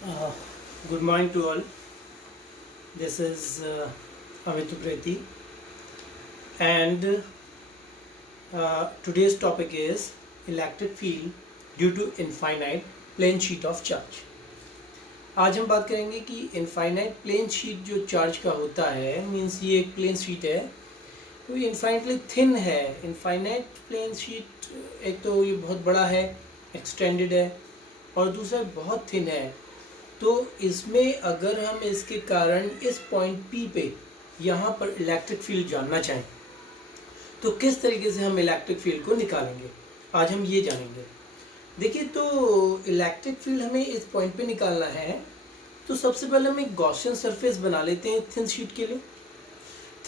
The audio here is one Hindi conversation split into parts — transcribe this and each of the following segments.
Uh, Good morning to all. This is Amit Upreti, and today's topic is electric field due to infinite plane sheet of charge. आज हम बात करेंगे कि इनफाइनाइट प्लेन शीट जो चार्ज का होता है, मीन्स ये एक प्लेन शीट है, तो ये इनफाइनाइटली थिन है. इनफाइनाइट प्लेन शीट एक तो ये बहुत बड़ा है, एक्सटेंडेड है, और दूसरा बहुत थिन है. तो इसमें अगर हम इसके कारण इस पॉइंट P पे यहाँ पर इलेक्ट्रिक फील्ड जानना चाहें तो किस तरीके से हम इलेक्ट्रिक फील्ड को निकालेंगे, आज हम ये जानेंगे. देखिए, तो इलेक्ट्रिक फील्ड हमें इस पॉइंट पे निकालना है, तो सबसे पहले हम एक गॉसियन सरफेस बना लेते हैं थिन शीट के लिए.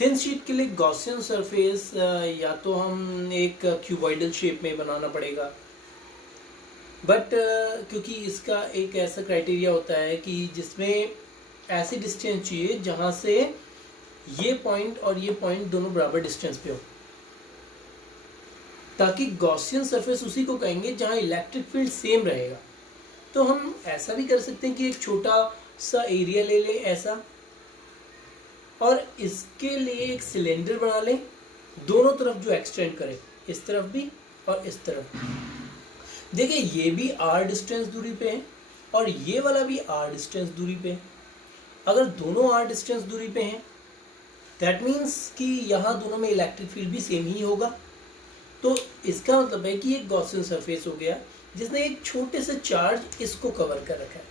थिन शीट के लिए गॉसियन सरफेस या तो हम एक क्यूबॉइडल शेप में बनाना पड़ेगा, बट क्योंकि इसका एक ऐसा क्राइटेरिया होता है कि जिसमें ऐसी डिस्टेंस चाहिए जहाँ से ये पॉइंट और ये पॉइंट दोनों बराबर डिस्टेंस पे हो, ताकि गॉसियन सरफेस उसी को कहेंगे जहाँ इलेक्ट्रिक फील्ड सेम रहेगा. तो हम ऐसा भी कर सकते हैं कि एक छोटा सा एरिया ले लें ऐसा, और इसके लिए एक सिलेंडर बना लें दोनों तरफ जो एक्सटेंड करे, इस तरफ भी और इस तरफ भी. देखिए, ये भी r डिस्टेंस दूरी पे है और ये वाला भी r डिस्टेंस दूरी पे है. अगर दोनों r डिस्टेंस दूरी पे हैं, दैट मीन्स कि यहाँ दोनों में इलेक्ट्रिक फील्ड भी सेम ही होगा. तो इसका मतलब है कि एक गॉसियन सरफेस हो गया जिसने एक छोटे से चार्ज इसको कवर कर रखा है,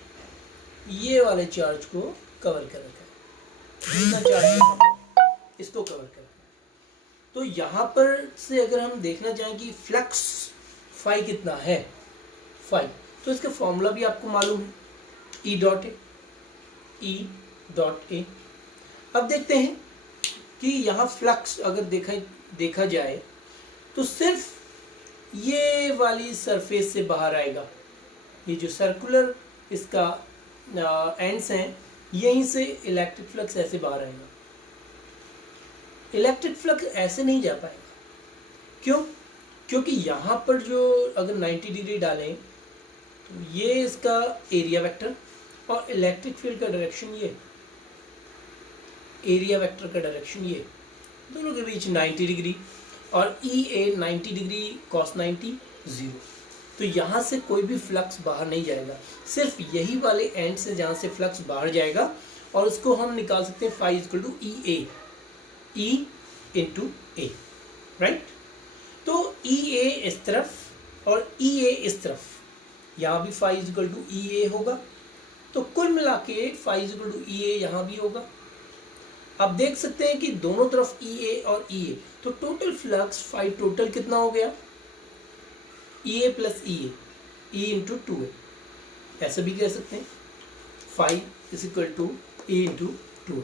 ये वाले चार्ज को कवर कर रखा है, जितना चार्ज इसको कवर कर रखा है. तो यहाँ पर से अगर हम देखना चाहें कि फ्लक्स फाई कितना है, फाई, तो इसका फॉर्मूला भी आपको मालूम है, ई डॉट ए. अब देखते हैं कि यहाँ फ्लक्स अगर देखा जाए तो सिर्फ ये वाली सरफेस से बाहर आएगा. ये जो सर्कुलर इसका एंड्स हैं, यहीं से इलेक्ट्रिक फ्लक्स ऐसे बाहर आएगा. इलेक्ट्रिक फ्लक्स ऐसे नहीं जा पाएगा. क्यों? क्योंकि यहाँ पर जो अगर 90 डिग्री डालें तो ये इसका एरिया वेक्टर और इलेक्ट्रिक फील्ड का डायरेक्शन ये, एरिया वेक्टर का डायरेक्शन ये, दोनों के बीच 90 डिग्री और EA 90 डिग्री cos 90 0. तो यहाँ से कोई भी फ्लक्स बाहर नहीं जाएगा, सिर्फ यही वाले एंड से जहाँ से फ्लक्स बाहर जाएगा, और उसको हम निकाल सकते हैं phi equal to EA, E into A, right. तो EA इस तरफ और EA इस तरफ, यहाँ भी फाई इक्वल टू EA होगा, तो कुल मिला के फाई इक्वल टू EA यहाँ भी होगा. आप देख सकते हैं कि दोनों तरफ EA और EA, तो टोटल फ्लक्स फाई टोटल कितना हो गया, EA plus EA, E into 2A, ऐसा भी कह सकते हैं, phi is equal to E into 2A.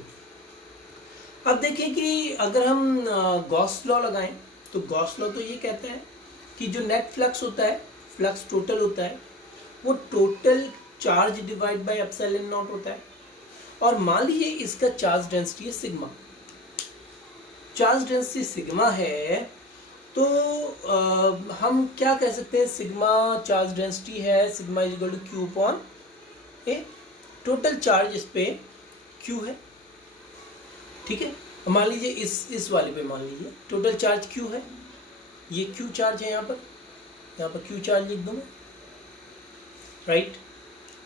अब देखिए कि अगर हम गॉस लॉ लगाएं, तो गॉस लॉ तो ये कहता है कि जो नेट फ्लक्स होता है, फ्लक्स टोटल होता है, वो total charge divide by epsilon not होता है. और मान लीजिए इसका चार्ज डेंसिटी है सिग्मा, चार्ज डेंसिटी सिग्मा है, तो हम क्या कह सकते हैं, सिग्मा चार्ज डेंसिटी है, sigma is equal to Q upon A. Total charge इस पे क्यू है, ठीक है. मान लीजिए इस वाले पे मान लीजिए टोटल चार्ज क्यू है, ये क्यू चार्ज है, यहाँ पर क्यू चार्ज लिख दूंगा, right,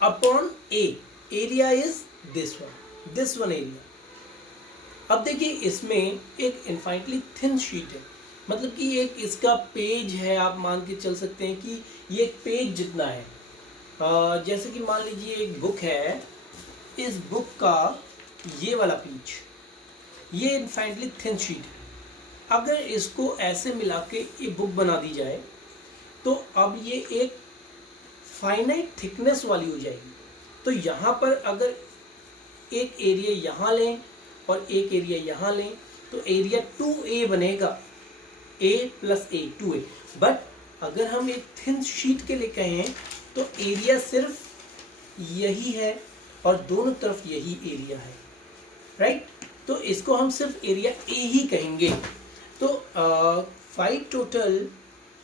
upon A. Area is this one area. अब देखिए, इसमें एक इनफाइनाइटली थिन शीट है, मतलब कि एक इसका पेज है, आप मान के चल सकते हैं कि ये एक पेज जितना है. जैसे कि मान लीजिए एक बुक है, इस बुक का ये वाला पेज, ये इनफाइनाइटली थिन शीट है. अगर इसको ऐसे मिला के ये बुक बना दी जाए, तो अब ये एक फाइनाइट थिकनेस वाली हो जाएगी. तो यहाँ पर अगर एक एरिया यहाँ लें और एक एरिया यहाँ लें, तो एरिया 2A बनेगा, A plus A 2A. But अगर हम एक थिन शीट के लिए कहें तो एरिया सिर्फ यही है और दोनों तरफ यही एरिया है, राइट. तो इसको हम सिर्फ एरिया A ही कहेंगे. तो phi total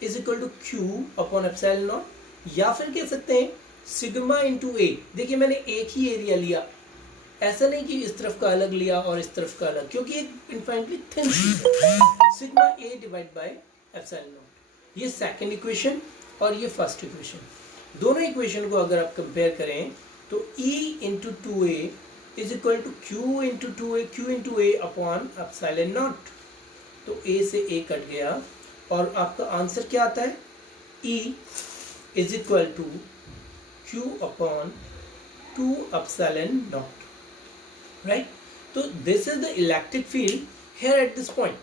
is equal to Q upon epsilon not, या फिर कह सकते हैं सिग्मा इंटू ए, देखिए मैंने एक ही एरिया लिया, ऐसा नहीं कि इस तरफ का अलग लिया और इस तरफ का अलग, क्योंकि एक इनफाइनाइटली थिन शीट है। Sigma A divide by epsilon not, ये सेकंड इक्वेशन और ये फर्स्ट इक्वेशन, दोनों इक्वेशन को अगर आप कंपेयर करें तो E into two A is equal to Q into A upon epsilon not. तो A से A कट गया और आपका आंसर क्या आता है, E is equal to Q upon 2 epsilon not, right. तो this is the electric field here at this point,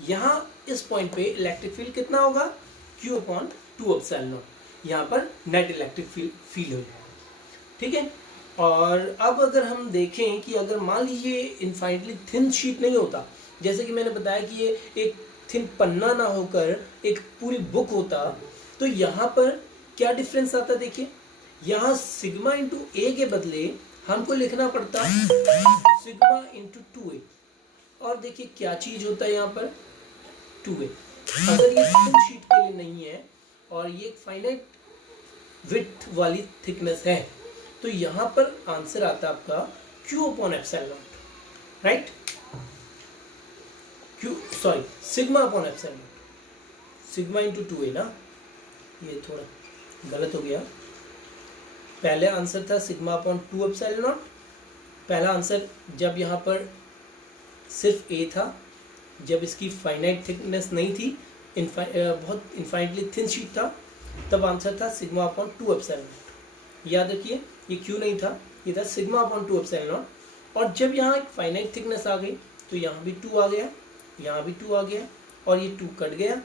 यहाँ इस पॉइंट पे इलेक्ट्रिक फील्ड कितना होगा, Q अपॉन 2 एप्सिलॉन नॉट, यहाँ पर नेट इलेक्ट्रिक फील्ड हो जाएगा, ठीक है। और अब अगर हम देखें कि अगर मान लीजिए इनफाइनाइटली थिन शीट नहीं होता, जैसे कि मैंने बताया कि ये एक थिन पन्ना ना होकर एक पूरी बुक होता, तो यहाँ पर क्या डिफरेंस आता, देखिए यहाँ सिग्मा इंटू ए के बदले हमको लिखना पड़ता सिग्मा इंटू 2a, और देखिए क्या चीज होता है यहाँ पर 2a। अगर ये थिन शीट के लिए नहीं है और ये एक फाइनाइट विड्थ वाली थिकनेस है, तो यहाँ पर आंसर आता आपका Q upon epsilon not, right, sigma upon epsilon not, sigma into 2a ना, ये थोड़ा गलत हो गया। पहले आंसर था सिग्मा अपॉन 2 एप्सिलॉन नॉट, पहला आंसर जब यहाँ पर सिर्फ a था, जब इसकी फाइनाइट थिकनेस नहीं थी, बहुत इनफाइनाइटली थिन शीट था, तब आंसर था सिग्मा अपॉन 2 एप्सिलॉन नॉट। याद रखिए ये क्यू नहीं था, ये था सिग्मा अपॉन 2 एप्सिलॉन नॉट, और जब यहाँ एक फाइनाइट थिकनेस आ गई तो यहाँ भी 2 आ गया, यहाँ भी 2 आ गया, और ये 2 कट गया,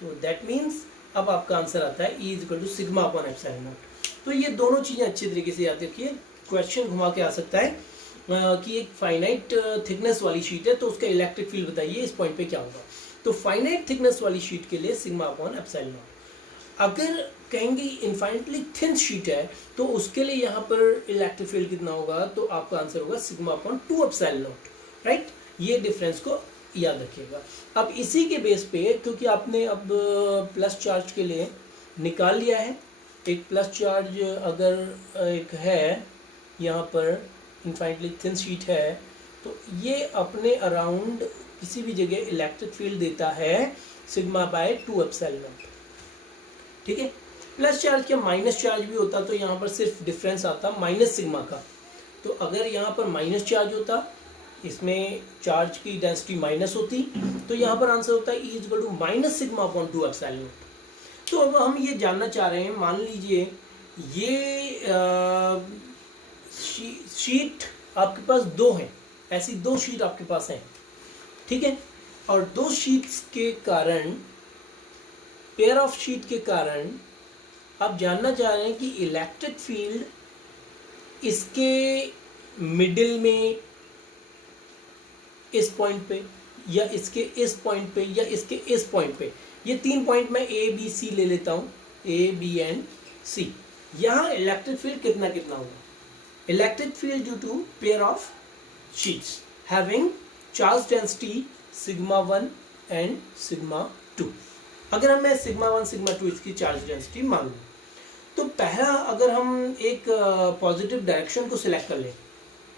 तो दैट मीन्स अब आपका आंसर आता है E is equal to sigma upon epsilon not. तो ये दोनों चीज़ें अच्छी तरीके से याद रखिए, क्वेश्चन घुमा के आ सकता है कि एक फाइनाइट थिकनेस वाली शीट है तो उसका इलेक्ट्रिक फील्ड बताइए इस पॉइंट पे क्या होगा। तो फाइनाइट थिकनेस वाली शीट के लिए सिग्मा अपॉन एप्सिलॉन नॉट। अगर कहेंगे इनफाइनाइटली थिन शीट है तो उसके लिए यहाँ पर इलेक्ट्रिक फील्ड कितना होगा, तो आपका आंसर होगा sigma upon 2 epsilon not, right. ये डिफरेंस को याद रखिएगा। अब इसी के बेस पे, क्योंकि आपने अब प्लस चार्ज के लिए निकाल लिया है, एक प्लस चार्ज अगर एक है यहाँ पर इनफाइनाइटली थिन शीट है, तो ये अपने अराउंड किसी भी जगह इलेक्ट्रिक फील्ड देता है सिग्मा बाय 2 एप्सिलॉन नॉट, ठीक है। प्लस चार्ज क्या माइनस चार्ज भी होता तो यहाँ पर सिर्फ डिफरेंस आता माइनस सिग्मा का, तो अगर यहाँ पर माइनस चार्ज होता, इसमें चार्ज की डेंसिटी माइनस होती, तो यहाँ पर आंसर होता है E is equal to minus sigma upon 2 epsilon not. तो अब हम ये जानना चाह रहे हैं, मान लीजिए ये शीट आपके पास 2 हैं, ऐसी 2 शीट आपके पास हैं, ठीक है, और 2 शीट्स के कारण, पेयर ऑफ शीट के कारण आप जानना चाह रहे हैं कि इलेक्ट्रिक फील्ड इसके मिडिल में इस पॉइंट पे, या इसके इस पॉइंट पे, या इसके इस पॉइंट पे, ये 3 पॉइंट मैं A B C ले लेता हूँ, A B and C। यहाँ इलेक्ट्रिक फील्ड कितना कितना होगा, electric field due to pair of sheets having charge density sigma 1 and sigma 2। अगर मैं सिग्मा 1 सिग्मा 2 इसकी चार्ज डेंसिटी मान लूँ, तो पहला अगर हम एक पॉजिटिव डायरेक्शन को सिलेक्ट कर लें,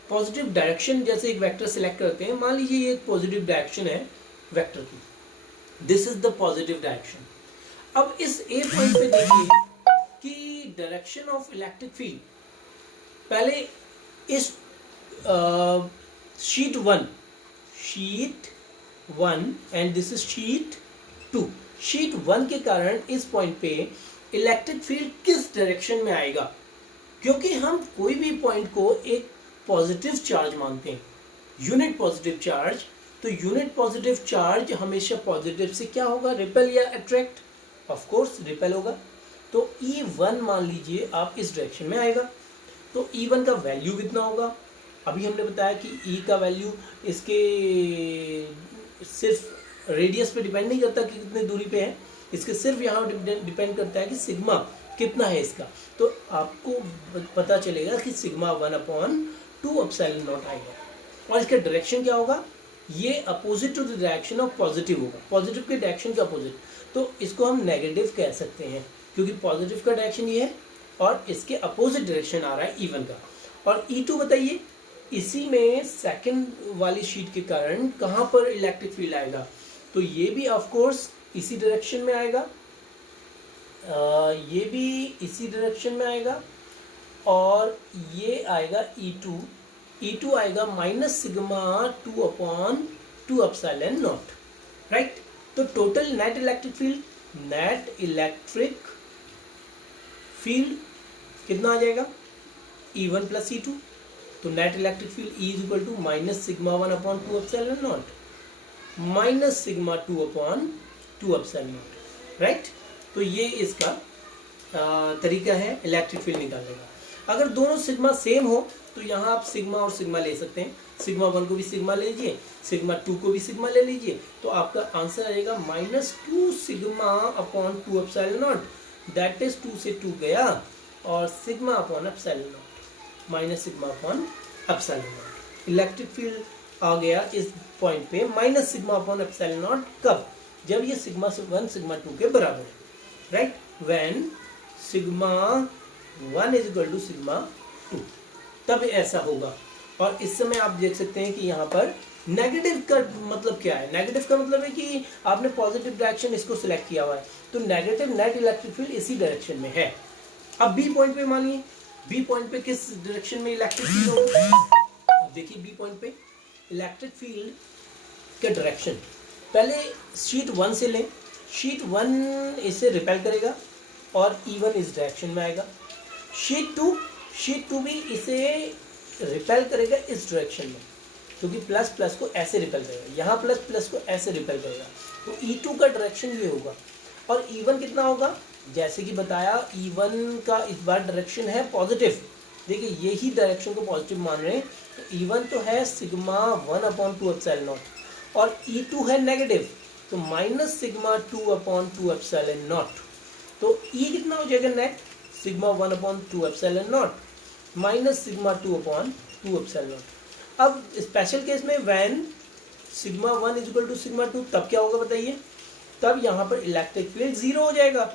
पॉजिटिव डायरेक्शन जैसे एक वेक्टर सिलेक्ट करते हैं, मान लीजिए ये एक पॉजिटिव डायरेक्शन है वेक्टर की, this is the positive direction. अब इस ए पॉइंट पे देखिए कि डायरेक्शन ऑफ इलेक्ट्रिक फील्ड, पहले इस sheet 1 and this is sheet 2, sheet 1 के कारण इस पॉइंट पे इलेक्ट्रिक फील्ड किस डायरेक्शन में आएगा, क्योंकि हम कोई भी पॉइंट को एक पॉजिटिव चार्ज मानते हैं, यूनिट पॉजिटिव चार्ज, तो यूनिट पॉजिटिव चार्ज हमेशा पॉजिटिव से क्या होगा, रिपेल या अट्रैक्ट, ऑफ कोर्स रिपेल होगा। तो E1 मान लीजिए आप इस डायरेक्शन में आएगा, तो E1 का वैल्यू कितना होगा, अभी हमने बताया कि E का वैल्यू इसके सिर्फ रेडियस पे डिपेंड नहीं करता कि कितनी दूरी पे है, इसके सिर्फ यहाँ डिपेंड करता है कि सिग्मा कितना है इसका, तो आपको पता चलेगा कि सिग्मा 1 अपॉन 2 एप्सिलॉन नॉट आएगा, और इसका डायरेक्शन क्या होगा, ये opposite to the direction of positive होगा, पॉजिटिव के डायरेक्शन के अपोजिट, तो इसको हम नेगेटिव कह सकते हैं, क्योंकि पॉजिटिव का डायरेक्शन ये है, और इसके अपोजिट डायरेक्शन आ रहा है E1 का। और E2 बताइए, इसी में सेकंड वाली शीट के कारण कहाँ पर इलेक्ट्रिक फील्ड आएगा, तो ये भी ऑफ कोर्स इसी डायरेक्शन में आएगा, ये भी इसी डायरेक्शन में आएगा, और ये आएगा E2 आएगा minus sigma 2/2 epsilon not, right. तो टोटल नेट इलेक्ट्रिक फील्ड कितना आ जाएगा, E1 प्लस E2। तो net electric field E is equal to minus sigma 1/2 epsilon not minus sigma 2/2 epsilon not, right. तो ये इसका तरीका है इलेक्ट्रिक फील्ड निकालने का। अगर दोनों सिग्मा सेम हो तो यहाँ आप सिग्मा और सिग्मा ले सकते हैं, सिग्मा 1 को भी सिग्मा ले लीजिए, सिग्मा 2 को भी सिग्मा ले लीजिए, तो आपका आंसर आएगा -2 sigma upon 2 epsilon naught, that is 2 से 2 गया और sigma upon epsilon not minus sigma upon epsilon naught. Electric field आ गया इस पॉइंट पे minus sigma upon epsilon naught, कब, जब ये सिग्मा 1 सिग्मा 2 के बराबर है, right, when sigma 1 is equal to sigma 2, तब ऐसा होगा। और इस समय आप देख सकते हैं कि यहाँ पर नेगेटिव का मतलब क्या है, नेगेटिव का मतलब है कि आपने पॉजिटिव डायरेक्शन इसको सिलेक्ट किया हुआ है, तो नेगेटिव नेट इलेक्ट्रिक फील्ड इसी डायरेक्शन में है। अब बी पॉइंट पे मानिए, बी पॉइंट पे किस डायरेक्शन में इलेक्ट्रिक फील्ड होगा, अब देखिए बी पॉइंट पे इलेक्ट्रिक फील्ड के डायरेक्शन, पहले शीट 1 से लें, शीट 1 इसे रिपेल करेगा और E1 इस डायरेक्शन में आएगा, शीट 2 भी इसे रिपेल करेगा इस डायरेक्शन में, क्योंकि प्लस प्लस को ऐसे रिपेल करेगा, यहाँ प्लस प्लस को ऐसे रिपेल करेगा, तो E2 का डायरेक्शन ये होगा। और E1 कितना होगा, जैसे कि बताया E1 का इस बार डायरेक्शन है पॉजिटिव, देखिए यही डायरेक्शन को पॉजिटिव मान रहे हैं, तो E1 तो है सिग्मा 1/2 एप्सिलॉन नॉट और E2 है नेगेटिव, तो माइनस सिग्मा 2/2 एप्सिलॉन नॉट, तो E कितना हो जाएगा net, sigma 1/2 epsilon not minus sigma 2/2 epsilon not. अब स्पेशल केस में when sigma 1 is equal to sigma 2, तब क्या होगा बताइए, तब यहाँ पर इलेक्ट्रिक फील्ड 0 हो जाएगा,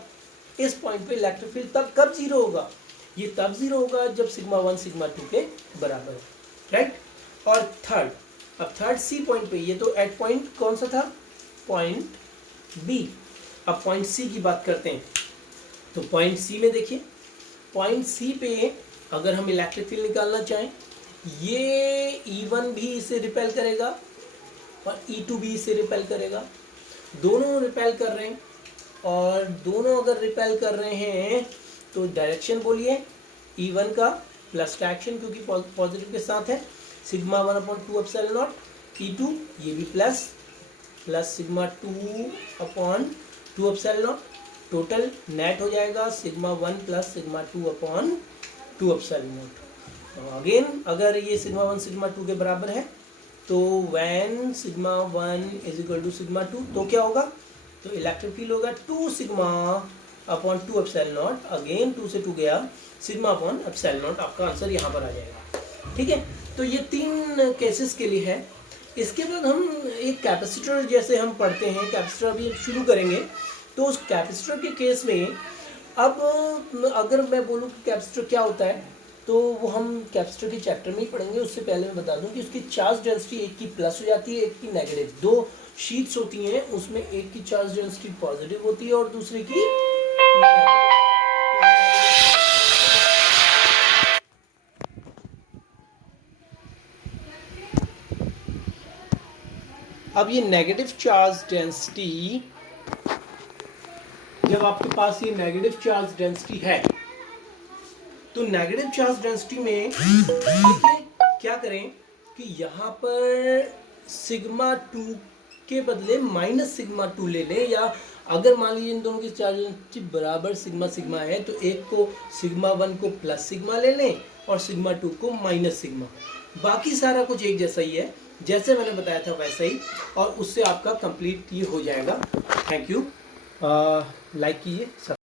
इस पॉइंट पे इलेक्ट्रिक फील्ड तब कब 0 होगा, ये तब 0 होगा जब सिग्मा 1 सिग्मा 2 के बराबर है, राइट। और थर्ड सी पॉइंट पे, ये तो एट पॉइंट कौन सा था, पॉइंट बी। अब पॉइंट सी की बात करते हैं, तो पॉइंट सी में देखिए, पॉइंट सी पे अगर हम इलेक्ट्रिक फील्ड निकालना चाहें, ये E1 भी इसे रिपेल करेगा और E2 भी इसे रिपेल करेगा, दोनों रिपेल कर रहे हैं, और दोनों अगर रिपेल कर रहे हैं तो डायरेक्शन बोलिए E1 का प्लस डायरेक्शन क्योंकि पॉजिटिव के साथ है, सिग्मा 1/2 एप्सिलॉन नॉट, E2 ये भी plus sigma 2/2 epsilon not, total net हो जाएगा sigma 1 plus sigma 2/2 epsilon not. Again अगर ये सिग्मा 1 सिग्मा 2 के बराबर है, तो when sigma 1 is equal to sigma 2, तो क्या होगा, तो इलेक्ट्रिक फील्ड होगा 2 sigma upon 2 epsilon not, again 2 से 2 गया, सिग्मा अपॉन एप्सिलॉन नॉट, आपका आंसर यहाँ पर आ जाएगा, ठीक है। तो ये 3 केसेस के लिए है। इसके बाद हम एक कैपेसिटर जैसे हम पढ़ते हैं, कैपेसिटर अभी शुरू करेंगे, तो उस कैपेसिटर के केस में अब अगर मैं बोलूँ कि कैपेसिटर क्या होता है, तो वो हम कैपेसिटर के चैप्टर में ही पढ़ेंगे। उससे पहले मैं बता दूं कि उसकी चार्ज डेंसिटी एक की प्लस हो जाती है, एक की नेगेटिव, 2 शीट्स होती हैं, उसमें एक की चार्ज डेंसिटी पॉजिटिव होती है और दूसरे की नेगेटिव। अब ये नेगेटिव चार्ज डेंसिटी, जब आपके पास ये नेगेटिव चार्ज डेंसिटी है, तो नेगेटिव चार्ज डेंसिटी में देखिए क्या करें कि यहाँ पर सिग्मा 2 के बदले माइनस सिग्मा 2 ले लें, या अगर मान लीजिए इन दोनों की चार्ज डेंसिटी बराबर सिग्मा सिग्मा है, तो एक को सिग्मा 1 को प्लस सिग्मा ले लें और सिग्मा 2 को माइनस सिग्मा, बाकी सारा कुछ एक जैसा ही है, जैसे मैंने बताया था वैसा ही, और उससे आपका कंप्लीट ये हो जाएगा। थैंक यू, लाइक कीजिए।